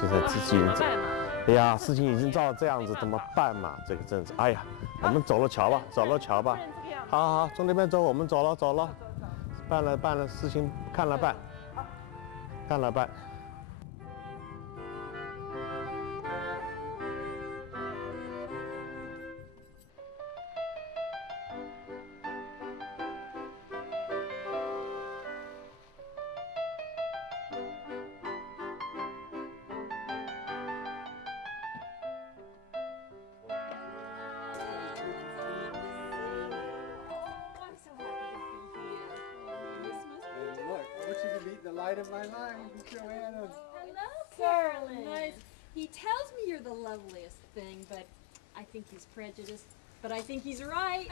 现在自己，哎呀，事情已经照这样子，怎么办嘛？这个真是，哎呀，我们走了瞧吧，走了瞧吧。好好好，从那边走，我们走了走了，办了，事情看了办，看了办。The light of my life, Joanna. Hello, Carolyn. So nice. He tells me you're the loveliest thing, but I think he's prejudiced. But I think he's right.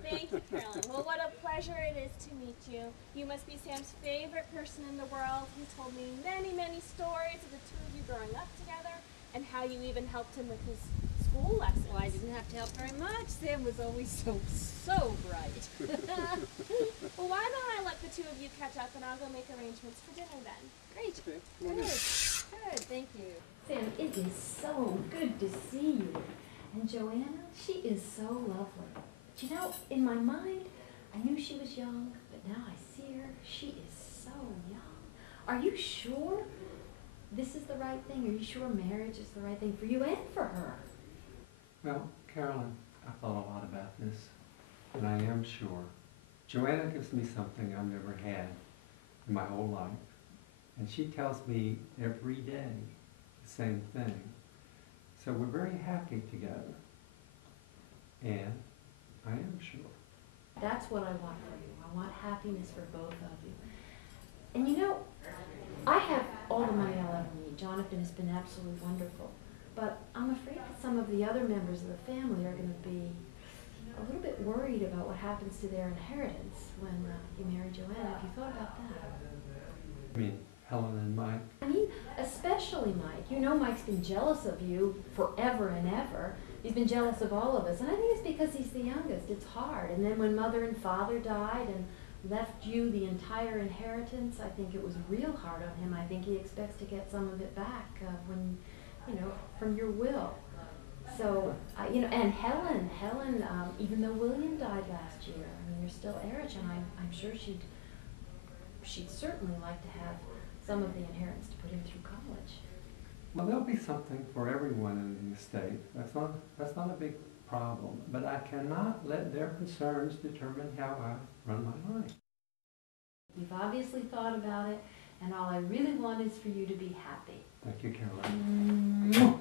Thank you, Carolyn. Well, what a pleasure it is to meet you. You must be Sam's favorite person in the world. He told me many, many stories of the two of you growing up together and how you even helped him with his school lessons. Well, I didn't have to help very much. Sam was always so bright. Well, why don't I let the two of you catch up and I'll go make arrangements for dinner then. Great. Okay, Good. Thank you. Sam, it is so good to see you. And Joanna, she is so lovely. But you know, in my mind, I knew she was young, but now I see her, she is so young. Are you sure this is the right thing? Are you sure marriage is the right thing for you and for her? Well, Carolyn, I thought a lot about this, and I am sure. Joanna gives me something I've never had in my whole life. And she tells me every day the same thing. So we're very happy together. And I am sure. That's what I want for you. I want happiness for both of you. And you know, I have all the money I'll ever need. Jonathan has been absolutely wonderful. But I'm afraid that some of the other members of the family are going to be a little bit worried about what happens to their inheritance when you marry Joanna. Have you thought about that? I mean, Helen and Mike. I mean, especially Mike. You know Mike's been jealous of you forever and ever. He's been jealous of all of us. And I think it's because he's the youngest. It's hard. And then when Mother and Father died and left you the entire inheritance, I think it was real hard on him. I think he expects to get some of it back when, you know, from your will. So, you know, and Helen, even though William died last year, I mean, you're still heirs, and I'm sure she'd certainly like to have some of the inheritance to put him through college. Well, there'll be something for everyone in the estate. That's not a big problem. But I cannot let their concerns determine how I run my life. You've obviously thought about it, and all I really want is for you to be happy. Thank you, Caroline.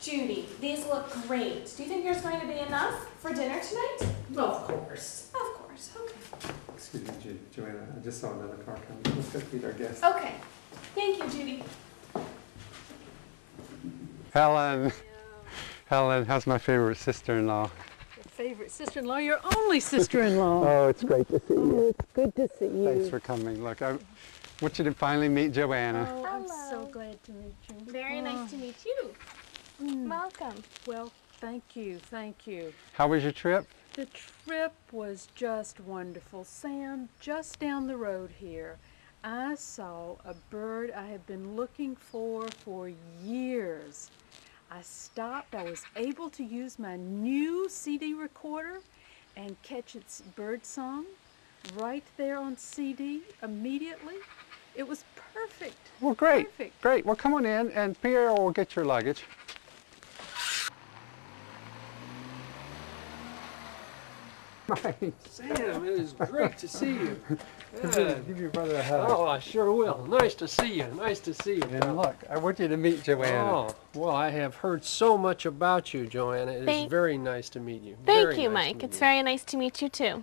Judy, these look great. Do you think there's going to be enough for dinner tonight? Well, of course. Of course, okay. Excuse me, Joanna, I just saw another car coming. Let's go meet our guest. Okay. Thank you, Judy. Helen. Helen, how's my favorite sister-in-law? Your favorite sister-in-law? Your only sister-in-law. Oh, it's great to see you. Oh, it's good to see you. Thanks for coming. Look, I want you to finally meet Joanna. Oh, I'm Hello. so glad to meet you. Very nice to meet you. Welcome. Well, thank you, thank you. How was your trip? The trip was just wonderful. Sam, just down the road here, I saw a bird I have been looking for years. I stopped. I was able to use my new CD recorder and catch its bird song right there on CD immediately. It was perfect. Well, great. Perfect. Great. Well, come on in, and Pierre will get your luggage. Sam, it is great to see you. Give your brother a hug. Oh, I sure will. Nice to see you. Nice to see you. And look, I want you to meet Joanna. Oh, well, I have heard so much about you, Joanna. It is very nice to meet you. Thank you, Mike. It's very nice to meet you, too.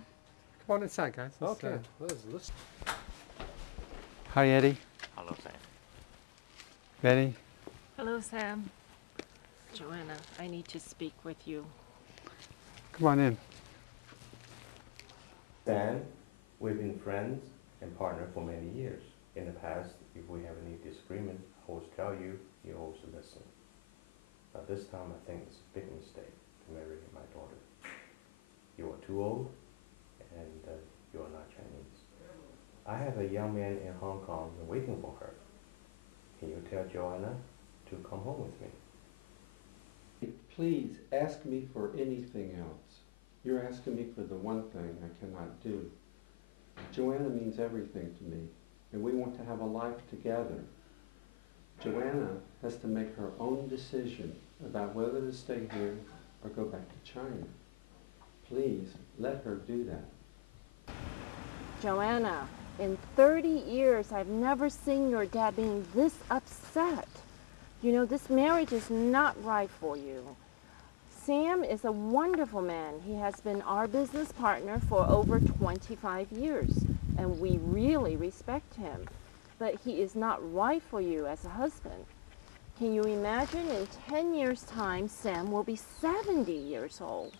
Come on inside, guys. Okay. Let's. Hi, Eddie. Hello, Sam. Betty. Hello, Sam. Joanna, I need to speak with you. Come on in. Dan, we've been friends and partners for many years. In the past, if we have any disagreement, I always tell you, you always listen. But this time, I think it's a big mistake to marry my daughter. You are too old, and you are not Chinese. I have a young man in Hong Kong waiting for her. Can you tell Joanna to come home with me. Please ask me for anything else. You're asking me for the one thing I cannot do. Joanna means everything to me, and we want to have a life together. Joanna has to make her own decision about whether to stay here or go back to China. Please, let her do that. Joanna, in 30 years, I've never seen your dad being this upset. You know, this marriage is not right for you. Sam is a wonderful man. He has been our business partner for over 25 years, and we really respect him. But he is not right for you as a husband. Can you imagine in 10 years' time, Sam will be 70 years old?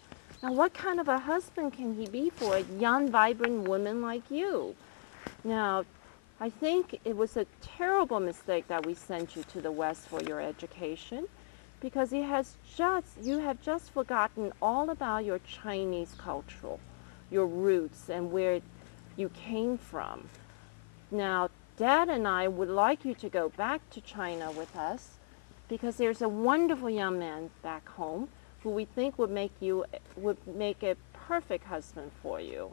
Now, what kind of a husband can he be for a young, vibrant woman like you? Now, I think it was a terrible mistake that we sent you to the West for your education, because you have just forgotten all about your Chinese culture, your roots, and where you came from. Now, Dad and I would like you to go back to China with us, because there's a wonderful young man back home who we think would make a perfect husband for you.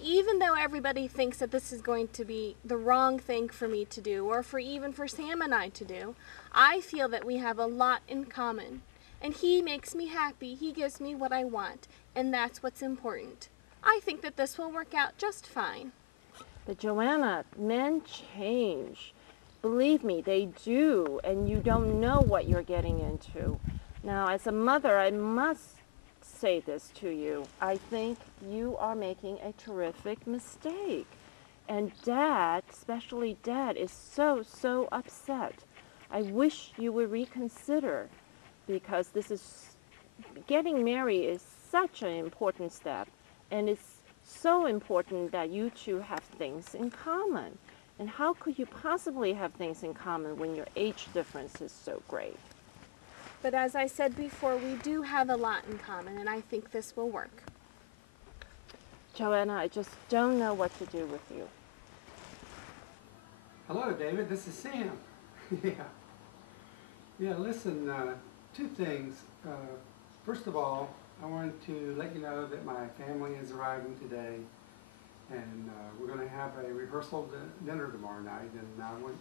Even though everybody thinks that this is going to be the wrong thing for me to do, or even for Sam and I to do, I feel that we have a lot in common. And he makes me happy, he gives me what I want, and that's what's important. I think that this will work out just fine. But Joanna, men change. Believe me, they do, and you don't know what you're getting into. Now, as a mother, I must say this to you. I think you are making a terrific mistake. And Dad, especially Dad, is so upset. I wish you would reconsider, because getting married is such an important step, and it's so important that you two have things in common. And how could you possibly have things in common when your age difference is so great? But as I said before, we do have a lot in common, and I think this will work. Joanna, I just don't know what to do with you. Hello, David. This is Sam. Yeah, listen, two things. First of all, I wanted to let you know that my family is arriving today, and we're going to have a rehearsal dinner tomorrow night, and I would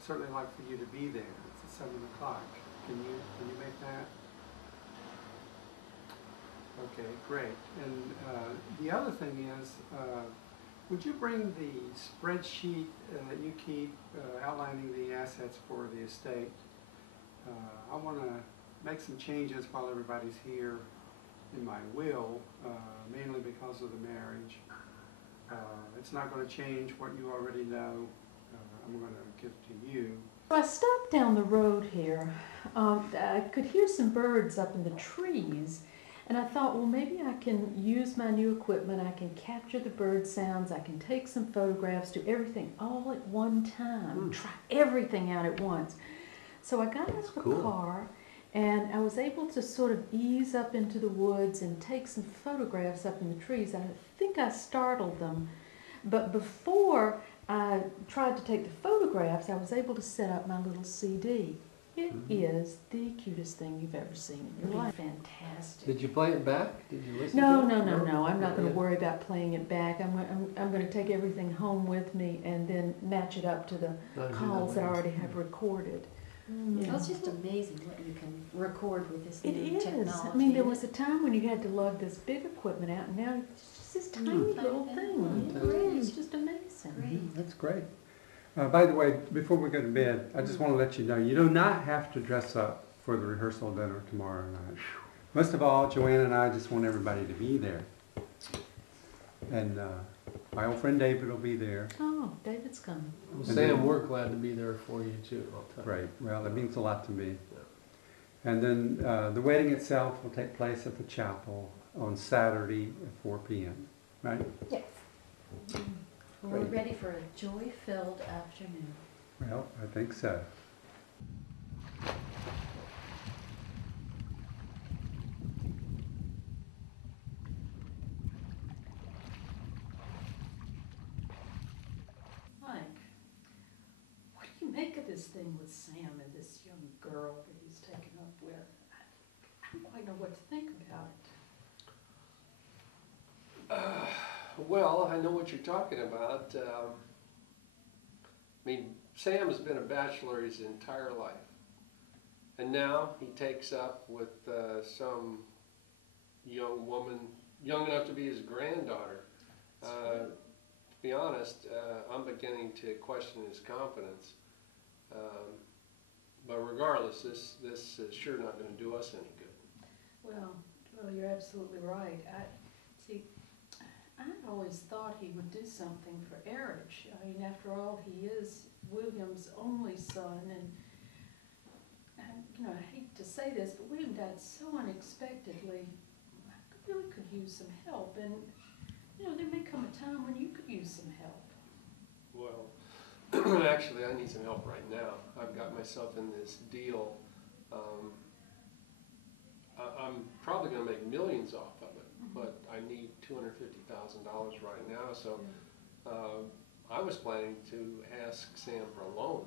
certainly like for you to be there. It's at 7 o'clock. Can you make that? Okay, great. And the other thing is, would you bring the spreadsheet that you keep outlining the assets for the estate? I want to make some changes while everybody's here in my will, mainly because of the marriage. It's not going to change what you already know. I'm going to give to you. So I stopped down the road here. I could hear some birds up in the trees, and I thought, well, maybe I can use my new equipment. I can capture the bird sounds. I can take some photographs, do everything all at one time, try everything out at once. So I got out of the car, and I was able to sort of ease up into the woods and take some photographs up in the trees. I think I startled them, but before I tried to take the photographs, I was able to set up my little CD. It is the cutest thing you've ever seen in your life. Fantastic. Did you play it back? Did you listen No, to it? no. I'm not going to worry about playing it back. I'm going to take everything home with me and then match it up to the calls that I already have recorded. Well, it's just amazing what you can record with this It new is. technology. I mean, there was a time when you had to lug this big equipment out, and now it's just this tiny little thing. It's just amazing. That's great. By the way, before we go to bed, I just want to let you know, you do not have to dress up for the rehearsal dinner tomorrow night. Most of all, Joanna and I just want everybody to be there. And my old friend David will be there. Oh, David's coming. Well, Sam, we're glad to be there for you too. I'll tell you. Great. Well, it means a lot to me. And then the wedding itself will take place at the chapel on Saturday at 4 p.m., right? Yes. We're ready for a joy-filled afternoon. Well, I think so. Mike, what do you make of this this thing with Sam and this young girl that he's taken up with. I don't quite know what to think about it. Well, I know what you're talking about. I mean, Sam has been a bachelor his entire life. And now he takes up with some young woman, young enough to be his granddaughter. To be honest, I'm beginning to question his confidence. But regardless, this is sure not going to do us any good. Well, you're absolutely right. I always thought he would do something for Erich. I mean, after all, he is William's only son, and you know, I hate to say this, but William died so unexpectedly. I really could use some help, and you know, there may come a time when you could use some help. Well, actually, I need some help right now. I've got myself in this deal. I'm probably going to make millions off of it, but I need $250,000 right now, so I was planning to ask Sam for a loan.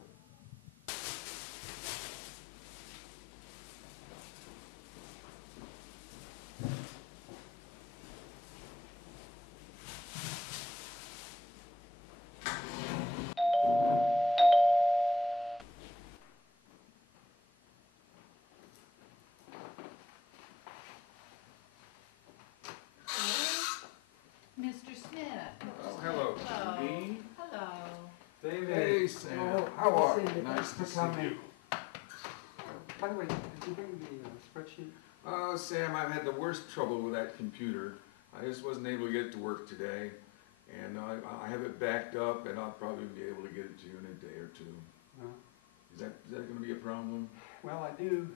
Mr. Smith. Oh, hello, Hello. Judy. Hello. David. Hey, Sam. Oh, How are good to you? see you. Nice Thanks to for see coming. you. By the way, did you bring the spreadsheet? Oh, Sam, I've had the worst trouble with that computer. I just wasn't able to get it to work today. And I have it backed up, and I'll probably be able to get it to you in a day or two. No. Is that going to be a problem? Well, I do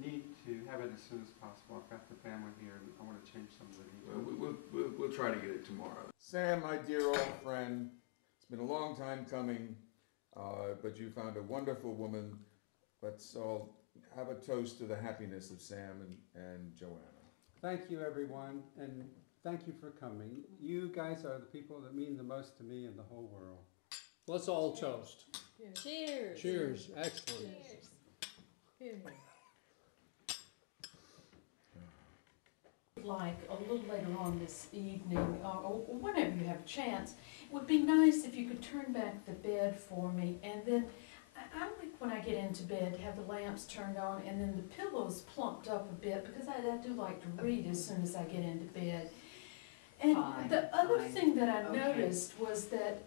need to have it as soon as possible. I've got the family here, and I want to change some of the details. We'll try to get it tomorrow. Sam, my dear old friend, it's been a long time coming, but you found a wonderful woman. Let's all have a toast to the happiness of Sam and Joanna. Thank you, everyone, and thank you for coming. You guys are the people that mean the most to me in the whole world. Let's all toast. Cheers. Cheers. Excellent. Like a little later on this evening, or whenever you have a chance, it would be nice if you could turn back the bed for me, and then I like when I get into bed to have the lamps turned on and then the pillows plumped up a bit, because I do like to read as soon as I get into bed. And Fine, the other fine. thing that I Okay. noticed was that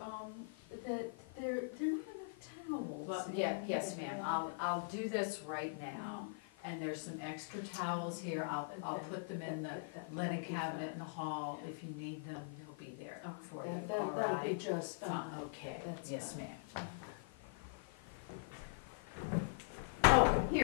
that there are not enough towels. Well, yes, ma'am. I'll do this right now. And there's some extra towels here. I'll put them in the linen cabinet in the hall. If you need them, they'll be there for you. That'll be All right? just fine. Okay. That's Yes, fine. ma'am.